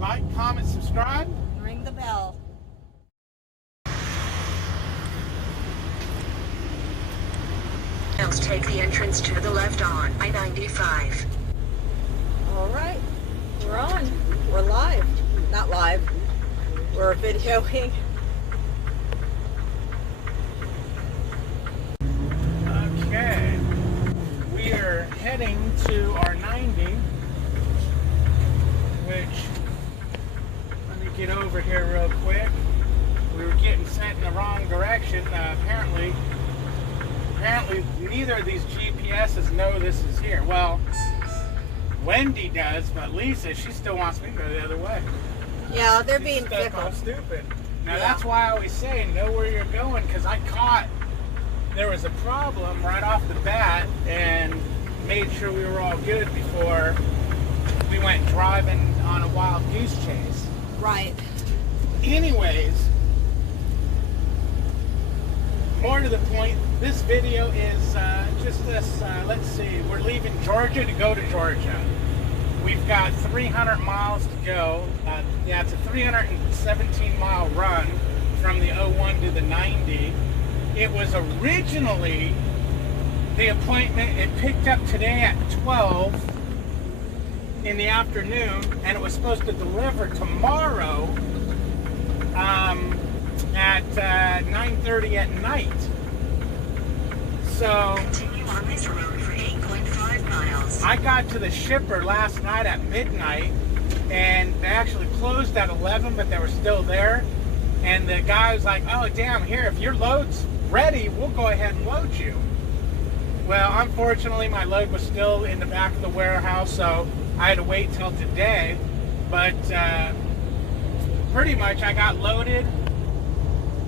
Like, comment, subscribe. Ring the bell. Take the entrance to the left on I-95. All right, we're on. We're live. Not live. We're videoing. Okay. We are heading to our 90, which, let me get over here real quick. We were getting sent in the wrong direction. Apparently neither of these GPSs know this is here. Well, Wendy does, but Lisa, she still wants me to go the other way. Yeah, they're She's being stuck fickle. on stupid. Now Yeah. that's why I always say know where you're going, because I caught there was a problem right off the bat and made sure we were all good before we went driving on a wild goose chase. Right. Anyways, more to the point, this video is just this, let's see, we're leaving Georgia to go to Georgia. We've got 300 miles to go. Yeah, it's a 317 mile run from the 01 to the 90. It was originally, the appointment, it picked up today at 12 in the afternoon, and it was supposed to deliver tomorrow at 9:30 at night. So Continue on this road for 8.5 miles. I got to the shipper last night at midnight, and they actually closed at 11, but they were still there. And the guy was like, "Oh, damn, here, if your load's ready, we'll go ahead and load you." Well, unfortunately, my load was still in the back of the warehouse, so I had to wait till today. But pretty much I got loaded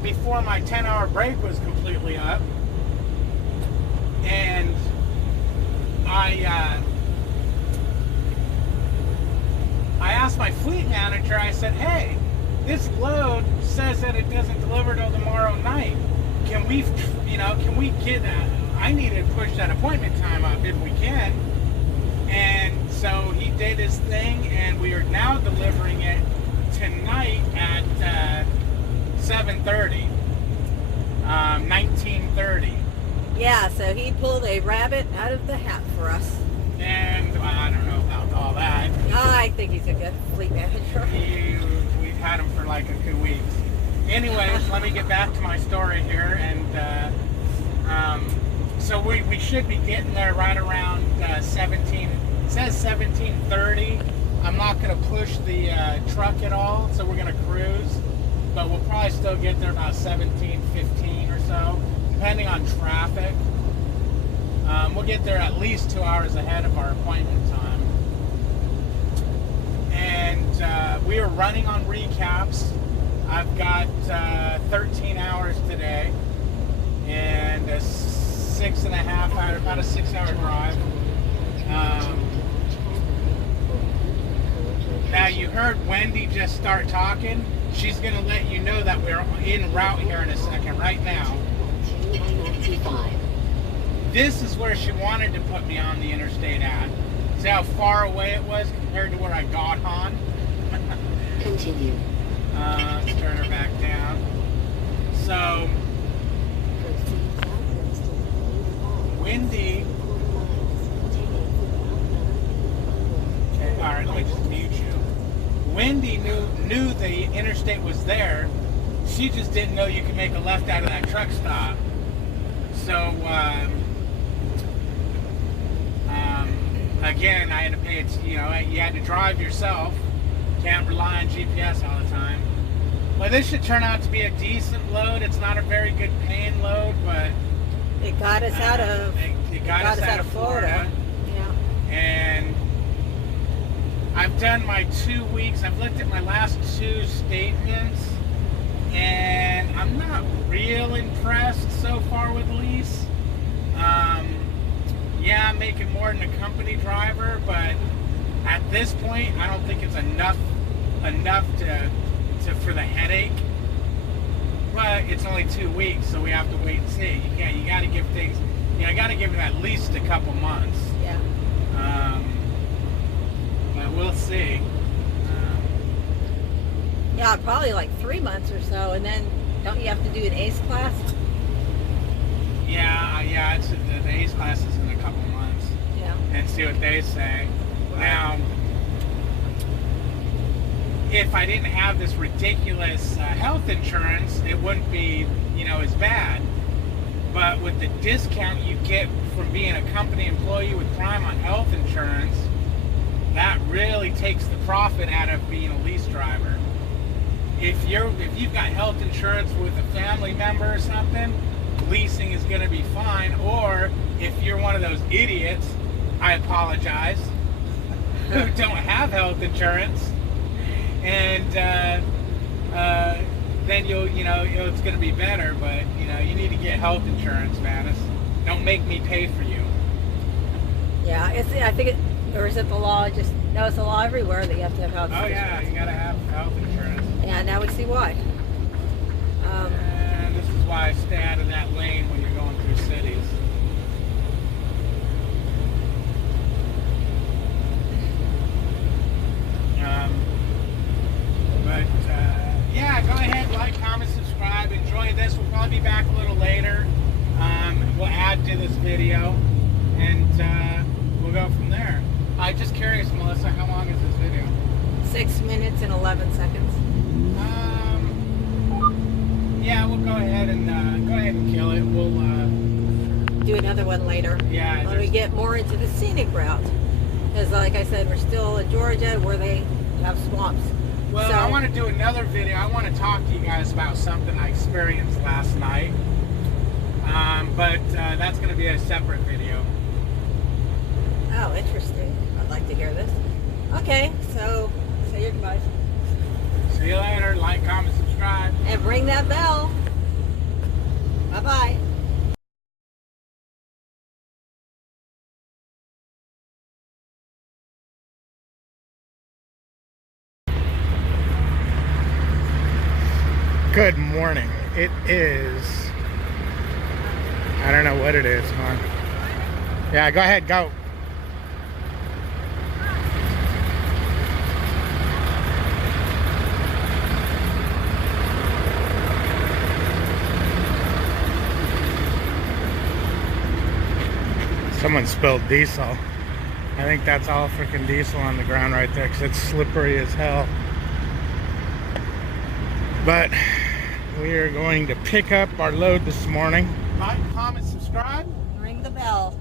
before my 10-hour break was completely up. And I asked my fleet manager, I said, "Hey, this load says that it doesn't deliver till tomorrow night. Can we get that? I need to push that appointment time up if we can." And so he did his thing, and we are now delivering it tonight at 7:30, 19:30. Yeah, so he pulled a rabbit out of the hat for us. And I don't know about all that. I think he's a good fleet manager. We've had him for like a few weeks. Anyways, let me get back to my story here. And so we should be getting there right around 17. It says 17:30. I'm not going to push the truck at all, so we're going to cruise. But we'll probably still get there about 17:15 or so, depending on traffic. We'll get there at least 2 hours ahead of our appointment time. And we are running on recaps. I've got 13 hours today and a 6.5 hour, about a 6-hour drive. Now you heard Wendy just start talking. She's going to let you know that we're en route here in a second, right now. This is where she wanted to put me on the interstate at. See how far away it was compared to where I got on? Continue. Let's turn her back down. So, Wendy. Okay, alright, let me just mute you. Wendy knew the interstate was there. She just didn't know you could make a left out of that truck stop. So, again, I had to pay it, you had to drive yourself. Can't rely on GPS all the time. Well, this should turn out to be a decent load. It's not a very good paying load, but It got us out of it got us out of Florida. Yeah. And I've done my 2 weeks. I've looked at my last 2 statements, and I'm not real impressed so far with Lise. Yeah, I'm making more than a company driver, but at this point, I don't think it's enough to for the headache. But it's only 2 weeks, so we have to wait and see. You got to give things. I got to give it at least a couple months. Yeah. But we'll see. Yeah, probably like 3 months or so, and then don't you have to do an ACE class? Yeah, it's the ACE class is in a couple months, Yeah. and see what they say. Now, if I didn't have this ridiculous health insurance, it wouldn't be, as bad. But with the discount you get from being a company employee with Prime on health insurance, that really takes the profit out of being a lease driver. If you've got health insurance with a family member or something, leasing is going to be fine. Or if you're one of those idiots, I apologize, who don't have health insurance, and then it's going to be better. But you need to get health insurance, man. Don't make me pay for you. Yeah, I think or is it the law? No, it's the law everywhere that you have to have health insurance. Oh yeah, you got to have health insurance. Yeah, now we see why. And this is why I stay out of that lane when you're going through cities. Yeah, go ahead, like, comment, subscribe, enjoy this. We'll probably be back a little later. We'll add to this video, and we'll go from there. I'm just curious, Melissa, how long is this video? 6 minutes and 11 seconds. Yeah, we'll go ahead and kill it. We'll do another one later. Yeah. When we get more into the scenic route, because like I said, we're still in Georgia where they have swamps. Well, so, I want to do another video. I want to talk to you guys about something I experienced last night. But that's going to be a separate video. Oh, interesting. I'd like to hear this. Okay, so say your goodbyes. See you later. Like, comment, subscribe. And ring that bell. Bye-bye. Good morning. It is, I don't know what it is, huh? Yeah, go ahead, go. Someone spilled diesel. I think that's all freaking diesel on the ground right there because it's slippery as hell. But we are going to pick up our load this morning. Like, comment, subscribe. Ring the bell.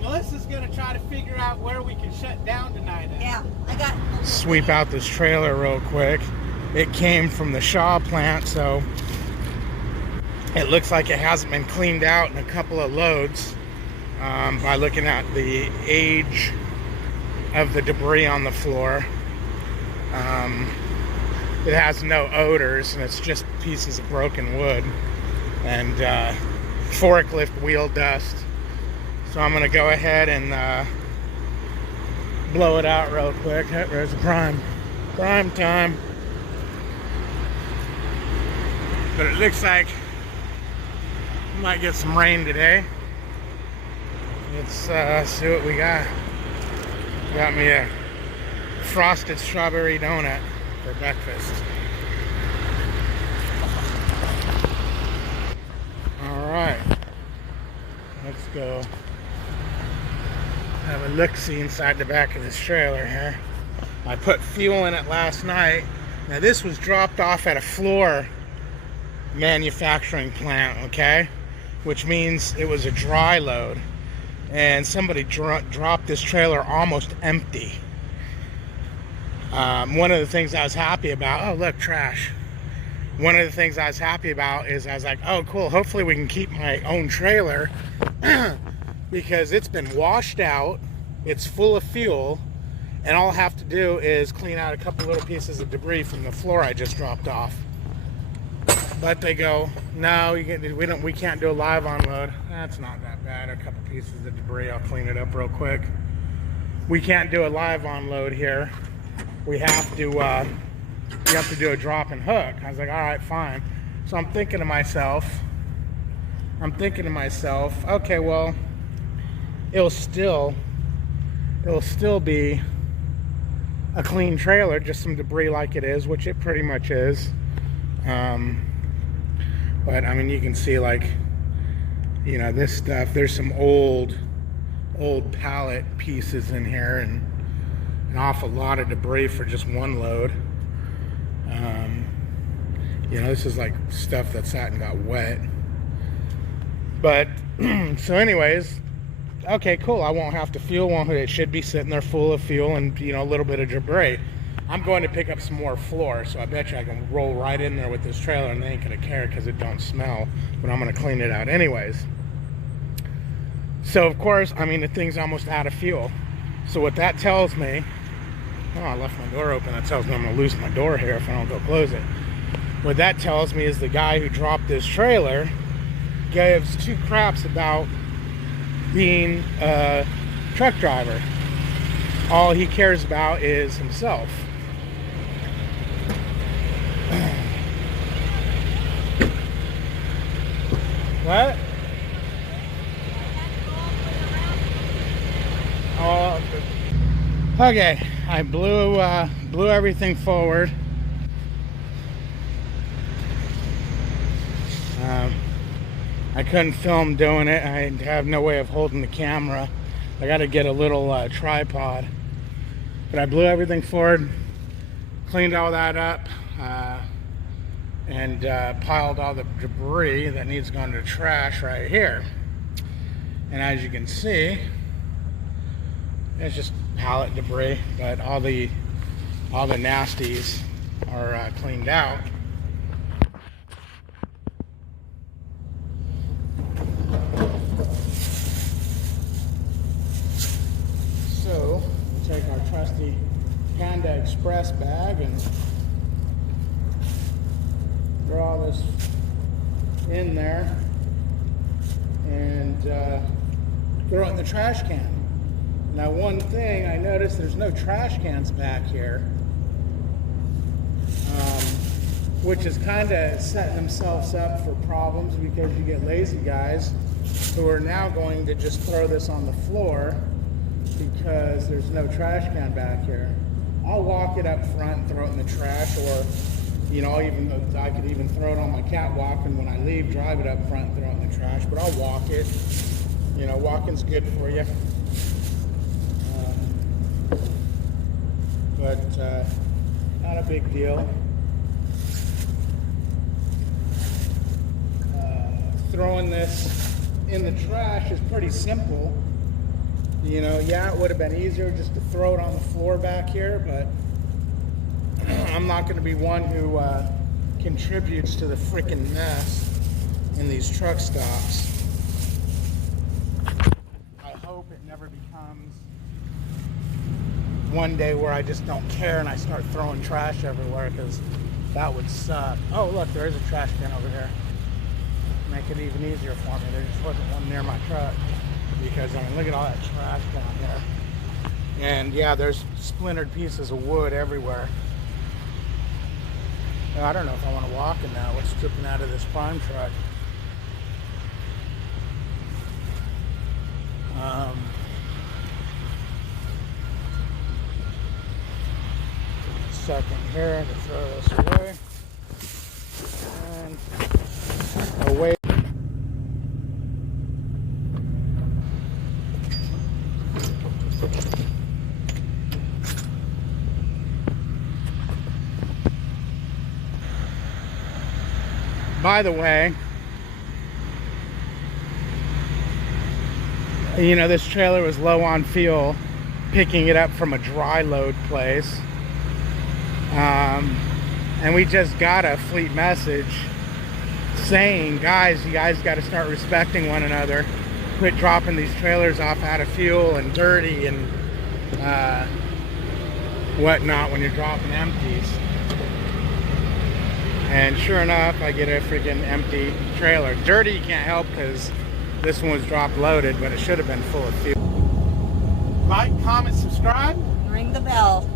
Melissa's going to try to figure out where we can shut down tonight. Yeah, I got... Sweep out this trailer real quick. It came from the Shaw plant, so it looks like it hasn't been cleaned out in a couple of loads. By looking at the age of the debris on the floor. It has no odors, and it's just pieces of broken wood and forklift wheel dust. So I'm going to go ahead and blow it out real quick. There's a prime time. But it looks like we might get some rain today. Let's see what we got. Got me a frosted strawberry donut for breakfast. Alright, let's go have a look-see inside the back of this trailer here. I put fuel in it last night. Now this was dropped off at a floor manufacturing plant, okay? Which means it was a dry load. And somebody dropped this trailer almost empty. One of the things I was happy about, oh look, trash. One of the things I was happy about is I was like, oh cool, hopefully we can keep my own trailer because it's been washed out, it's full of fuel, and all I have to do is clean out a couple little pieces of debris from the floor I just dropped off. But they go, no, we can't do a live unload. That's not that bad. A couple pieces of debris, I'll clean it up real quick. We can't do a live unload here. We have to do a drop and hook. I was like, all right, fine. So I'm thinking to myself, okay, well, it'll still be a clean trailer, just some debris like it is, which it pretty much is. But I mean, you can see, like, you know, this stuff, there's some old pallet pieces in here, and an awful lot of debris for just one load. You know, this is like stuff that sat and got wet. But so anyways, okay, cool. I won't have to fuel one. It should be sitting there full of fuel and, you know, a little bit of debris. I'm going to pick up some more floor, so I bet you I can roll right in there with this trailer and they ain't gonna care because it don't smell, but I'm gonna clean it out anyways. So of course, I mean, the thing's almost out of fuel. So what that tells me, oh, I left my door open. That tells me I'm gonna lose my door here if I don't go close it. What that tells me is the guy who dropped this trailer gives two craps about being a truck driver. All he cares about is himself. What? Oh, okay. I blew everything forward. I couldn't film doing it. I have no way of holding the camera. I got to get a little tripod. But I blew everything forward, cleaned all that up, and piled all the debris that needs going to trash right here. And as you can see, it's just pallet debris, but all the nasties are cleaned out. So we take our trusty Panda Express bag and throw all this in there and throw it in the trash can. Now, one thing I noticed, there's no trash cans back here, which is kind of setting themselves up for problems because you get lazy guys who are now going to just throw this on the floor because there's no trash can back here. I'll walk it up front and throw it in the trash, or, you know, I could even throw it on my catwalk, and when I leave, drive it up front and throw it in the trash. But I'll walk it. You know, walking's good for you. But not a big deal. Throwing this in the trash is pretty simple. You know, yeah, it would have been easier just to throw it on the floor back here, but I'm not going to be one who contributes to the freaking mess in these truck stops. I hope it never becomes one day where I just don't care and I start throwing trash everywhere, because that would suck. Oh, look, there is a trash can over here. Make it even easier for me. There just wasn't one near my truck. Because, I mean, look at all that trash down here. And yeah, there's splintered pieces of wood everywhere. I don't know if I want to walk in that. What's dripping out of this farm truck? Second here to throw this away. And away. By the way, you know, this trailer was low on fuel, picking it up from a dry load place. And we just got a fleet message saying, guys, you guys got to start respecting one another. Quit dropping these trailers off out of fuel and dirty and whatnot when you're dropping empties. And sure enough, I get a freaking empty trailer. Dirty you can't help because this one was drop loaded, but it should have been full of fuel. Like, comment, subscribe. Ring the bell.